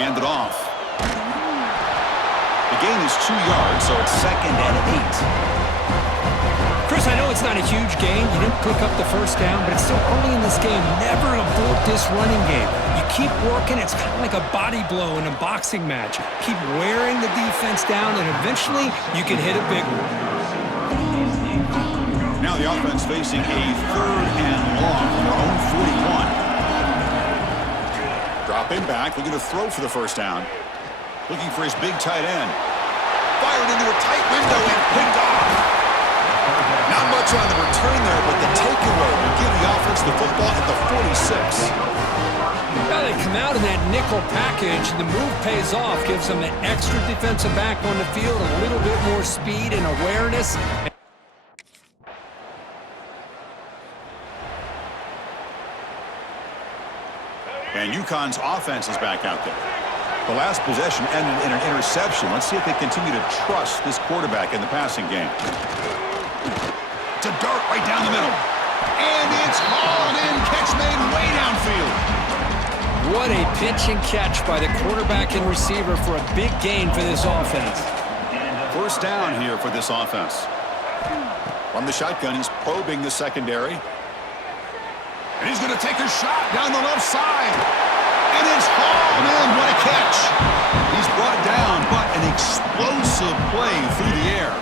hand it off. The gain is 2 yards, so it's 2nd and 8. Chris, I know it's not a huge gain. You didn't pick up the first down, but it's still early in this game. Never abort this running game. You keep working. It's kind of like a body blow in a boxing match. Keep wearing the defense down, and eventually you can hit a big one. Now the offense facing a 3rd and long from their own 41. Dropping back, looking to throw for the first down. Looking for his big tight end. Fired into a tight window and picked off. Not much on the return there, but the takeaway will give the offense the football at the 46. Well, they come out in that nickel package, and the move pays off. Gives them an extra defensive back on the field, a little bit more speed and awareness. And UConn's offense is back out there. The last possession ended in an interception. Let's see if they continue to trust this quarterback in the passing game. It's a dart right down the middle. And it's hauled in. Catch made way downfield. What a pitch and catch by the quarterback and receiver for a big gain for this offense. First down here for this offense. From the shotgun, he's probing the secondary. And he's going to take a shot down the left side. And it's hauled in. What a catch. He's brought down, but an explosive play through the air.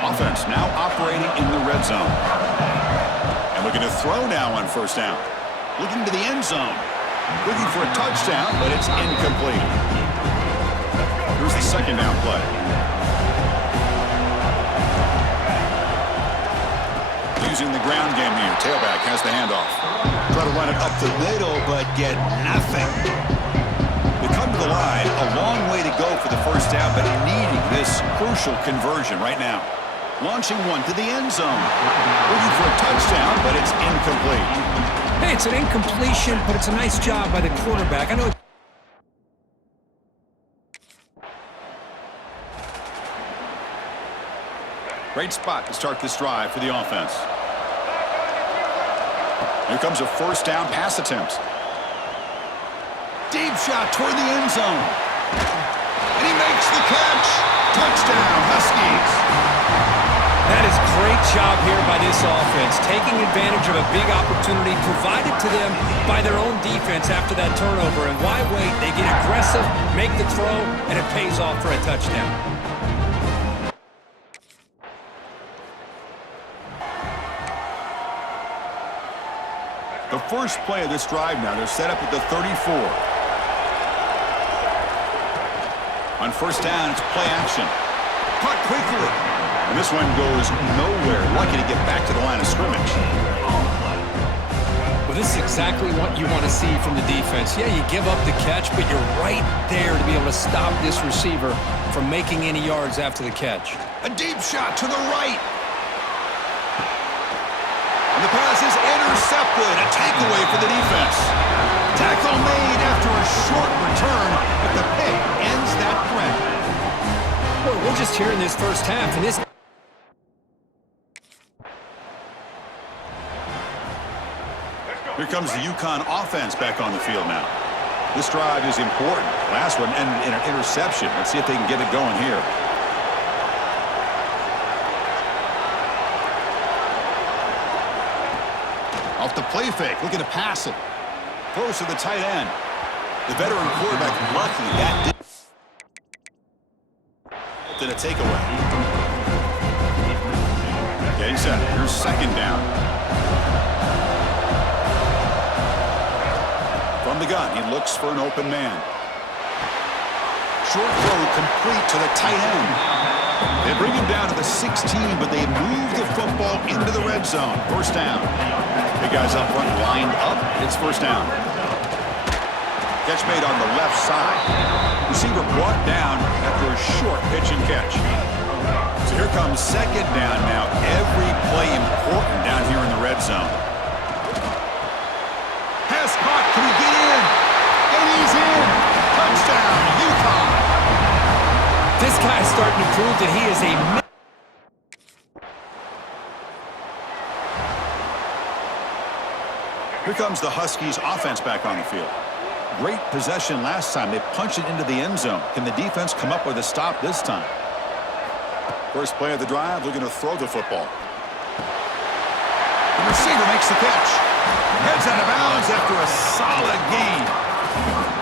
Offense now operating in the red zone. And looking to throw now on first down. Looking to the end zone. Looking for a touchdown, but it's incomplete. Here's the second down play. Using the ground game here. Tailback has the handoff. Try to run it up the middle, but get nothing. They come to the line. A long way to go for the first down, but needing this crucial conversion right now. Launching one to the end zone. Looking for a touchdown, but it's incomplete. Hey, it's an incompletion, but it's a nice job by the quarterback. I know. Great spot to start this drive for the offense. Here comes a first down pass attempt. Deep shot toward the end zone. And he makes the catch. Touchdown, Huskies. That is great job here by this offense, taking advantage of a big opportunity provided to them by their own defense after that turnover. And why wait? They get aggressive, make the throw, and it pays off for a touchdown. The first play of this drive now, they're set up at the 34. On first down, it's play action. Caught quickly. And this one goes nowhere. Lucky to get back to the line of scrimmage. Well, this is exactly what you want to see from the defense. Yeah, you give up the catch, but you're right there to be able to stop this receiver from making any yards after the catch. A deep shot to the right. And the pass is intercepted. A takeaway for the defense. Tackle made after a short return, but the pick ends that threat. Boy, we're just here in this first half, and this... Here comes the UConn offense back on the field now. This drive is important. Last one ended in an interception. Let's see if they can get it going here. Off the play fake, looking to pass it. Close to the tight end. The veteran quarterback, luckily that did a takeaway. Getting set. Here's second down. From the gun, he looks for an open man. Short throw complete to the tight end. They bring him down to the 16, but they move the football into the red zone. First down. Big guys up front lined up. It's first down. Catch made on the left side. Receiver brought down after a short pitch and catch. So here comes second down now. Every play important down here in the red zone. Pass caught. Can he get in? And he's in. Touchdown, UConn. This guy's starting to prove that he is a... Here comes the Huskies offense back on the field. Great possession last time. They punched it into the end zone. Can the defense come up with a stop this time? First play of the drive, looking to throw the football. The receiver makes the catch. Heads out of bounds after a solid gain.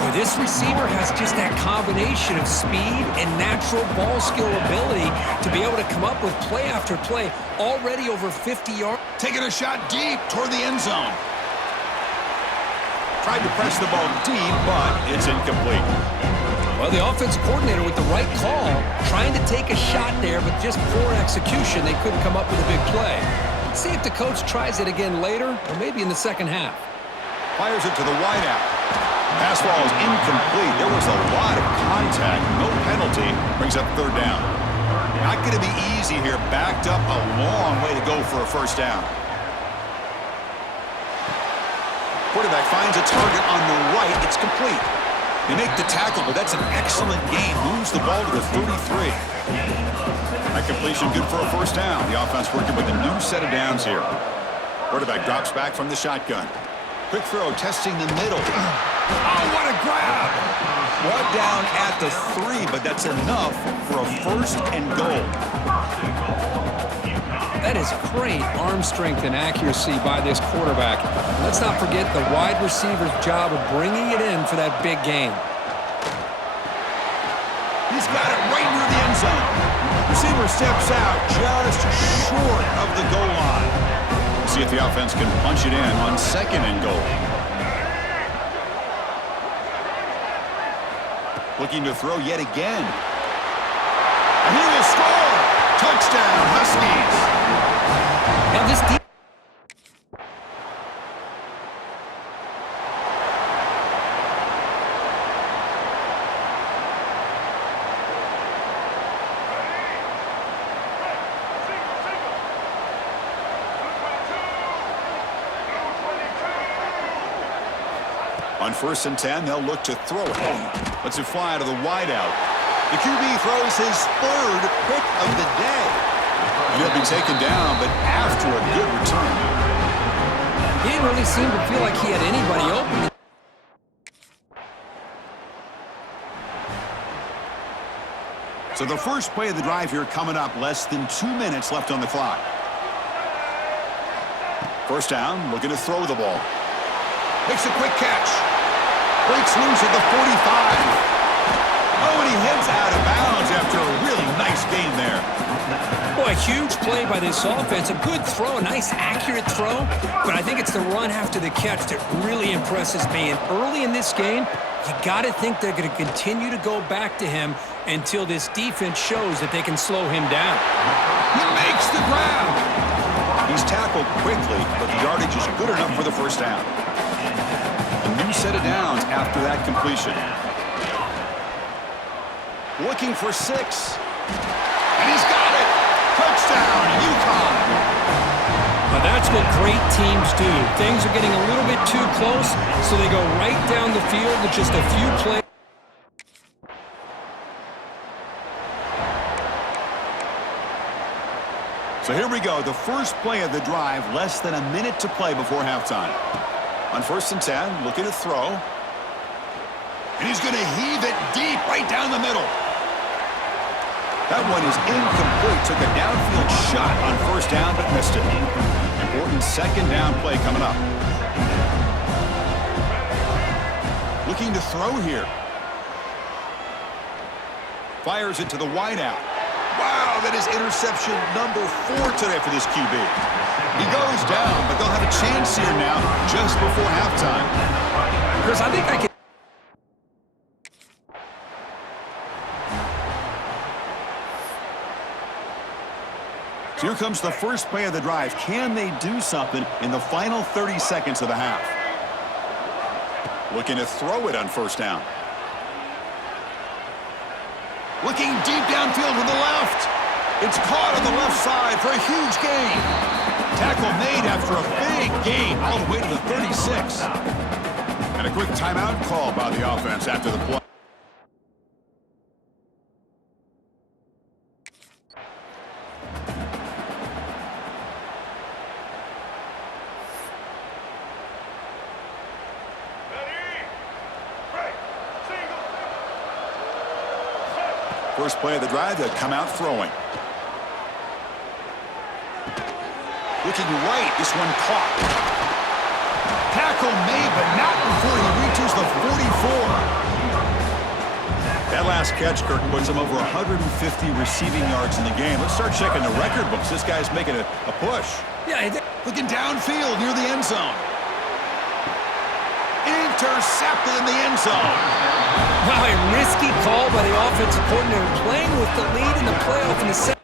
Boy, this receiver has just that combination of speed and natural ball skill ability to be able to come up with play after play, already over 50 yards. Taking a shot deep toward the end zone. Tried to press the ball deep, but it's incomplete. Well, the offense coordinator with the right call, trying to take a shot there, but just poor execution. They couldn't come up with a big play. Let's see if the coach tries it again later, or maybe in the second half. Fires it to the wideout. Pass ball is incomplete. There was a lot of contact. No penalty. Brings up third down. Not going to be easy here. Backed up a long way to go for a first down. Quarterback finds a target on the right. It's complete. They make the tackle, but that's an excellent gain. Moves the ball to the 33. That completion good for a first down. The offense working with a new set of downs here. Quarterback drops back from the shotgun. Quick throw, testing the middle. Oh, what a grab! Brought down at the 3, but that's enough for a first and goal. That is great arm strength and accuracy by this quarterback. Let's not forget the wide receiver's job of bringing it in for that big game. He's got it right near the end zone. Receiver steps out just short of the goal line. We'll see if the offense can punch it in on second and goal. Looking to throw yet again. And he will score! Touchdown, Huskies! Now this On 1st and 10, they'll look to throw it. Lets it fly to the wideout. The QB throws his third pick of the day. And he'll be taken down, but after a good return. he didn't really seem to feel like he had anybody open. So the first play of the drive here coming up, less than 2 minutes left on the clock. First down, looking to throw the ball. Makes a quick catch. Breaks loose at the 45. Oh, and he heads out of bounds after a really nice gain there. Boy, a huge play by this offense. A good throw, a nice accurate throw. But I think it's the run after the catch that really impresses me. And early in this game, you got to think they're going to continue to go back to him until this defense shows that they can slow him down. He makes the grab. He's tackled quickly, but the yardage is good enough for the first down. A new set of downs after that completion. Looking for 6. And he's got it. Touchdown, UConn. Now that's what great teams do. Things are getting a little bit too close, so they go right down the field with just a few plays. So here we go, the first play of the drive, less than a minute to play before halftime. On 1st and 10, looking to throw. And he's going to heave it deep right down the middle. That one is incomplete. Took a downfield shot on first down, but missed it. Important second down play coming up. Looking to throw here. Fires it to the wideout. Wow, that is interception number 4 today for this QB. He goes down, but they'll have a chance here now just before halftime. Chris, I think I can. So here comes the first play of the drive. Can they do something in the final 30 seconds of the half? Looking to throw it on first down. Looking deep downfield to the left. It's caught on the left side for a huge gain. Tackle made after a big gain all the way to the 36. And a quick timeout call by the offense after the play. First play of the drive, they'll come out throwing. Looking right, this one caught. Tackle made, but not before he reaches the 44. That last catch, Kirk, puts him over 150 receiving yards in the game. Let's start checking the record books. This guy's making a push. Yeah, looking downfield near the end zone. Intercepted in the end zone. wow, a risky call by the offensive coordinator, playing with the lead in the playoff in the second.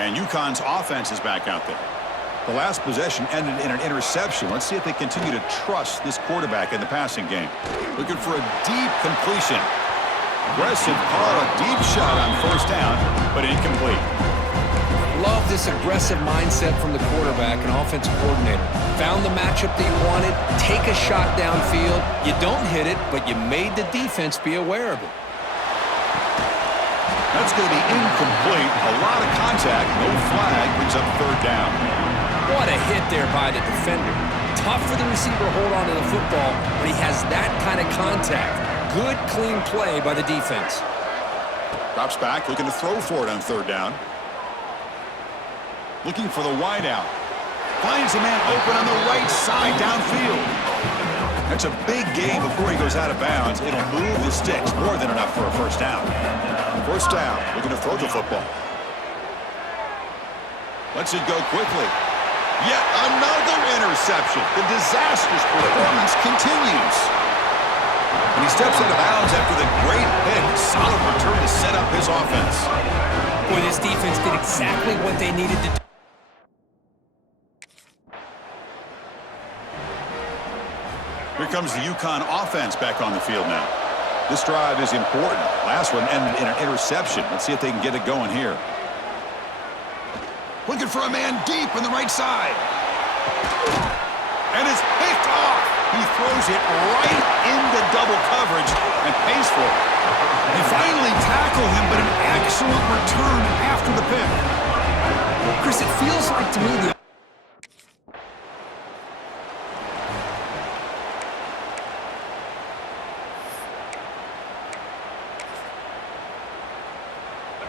And UConn's offense is back out there. The last possession ended in an interception. Let's see if they continue to trust this quarterback in the passing game. Looking for a deep completion. Aggressive call, a deep shot on first down, but incomplete. Love this aggressive mindset from the quarterback and offensive coordinator. Found the matchup that you wanted, take a shot downfield. You don't hit it, but you made the defense be aware of it. That's going to be incomplete. A lot of contact, no flag, brings up third down. What a hit there by the defender. Tough for the receiver to hold on to the football when he has that kind of contact. Good, clean play by the defense. Drops back, looking to throw for it on third down. Looking for the wideout. Finds a man open on the right side downfield. That's a big gain before he goes out of bounds. It'll move the sticks, more than enough for a first down. First down, looking to throw the football. Lets it go quickly. Yet another interception. The disastrous performance continues. And he steps out of bounds after the great pick. Solid return to set up his offense. Boy, this defense did exactly what they needed to do. Here comes the UConn offense back on the field now. This drive is important. Last one ended in an interception. Let's see if they can get it going here. Looking for a man deep on the right side. And it's picked off. He throws it right into double coverage and pays for it. They finally tackle him, but an excellent return after the pick. Chris, it feels like to me the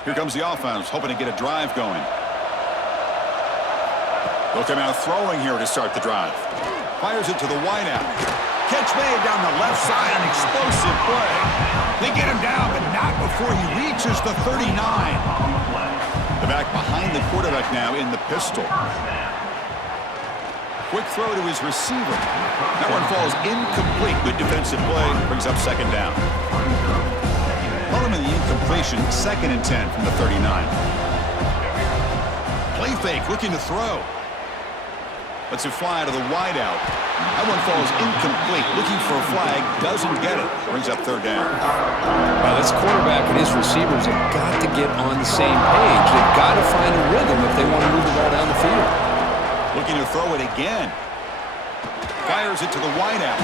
Here comes the offense, hoping to get a drive going. They'll come out throwing here to start the drive. Fires it to the wideout. Catch made down the left side, an explosive play. They get him down, but not before he reaches the 39. The back behind the quarterback now in the pistol. Quick throw to his receiver. That one falls incomplete. Good defensive play, brings up second down. Following the incompletion, 2nd and 10 from the 39. Play fake, looking to throw. Lets it fly to the wideout. That one falls incomplete. Looking for a flag, doesn't get it. Brings up third down. Well, this quarterback and his receivers have got to get on the same page. They've got to find a rhythm if they want to move the ball down the field. Looking to throw it again. Fires it to the wideout.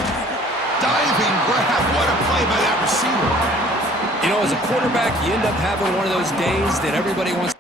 Diving grab. What a play by that receiver. You know, as a quarterback, you end up having one of those days that everybody wants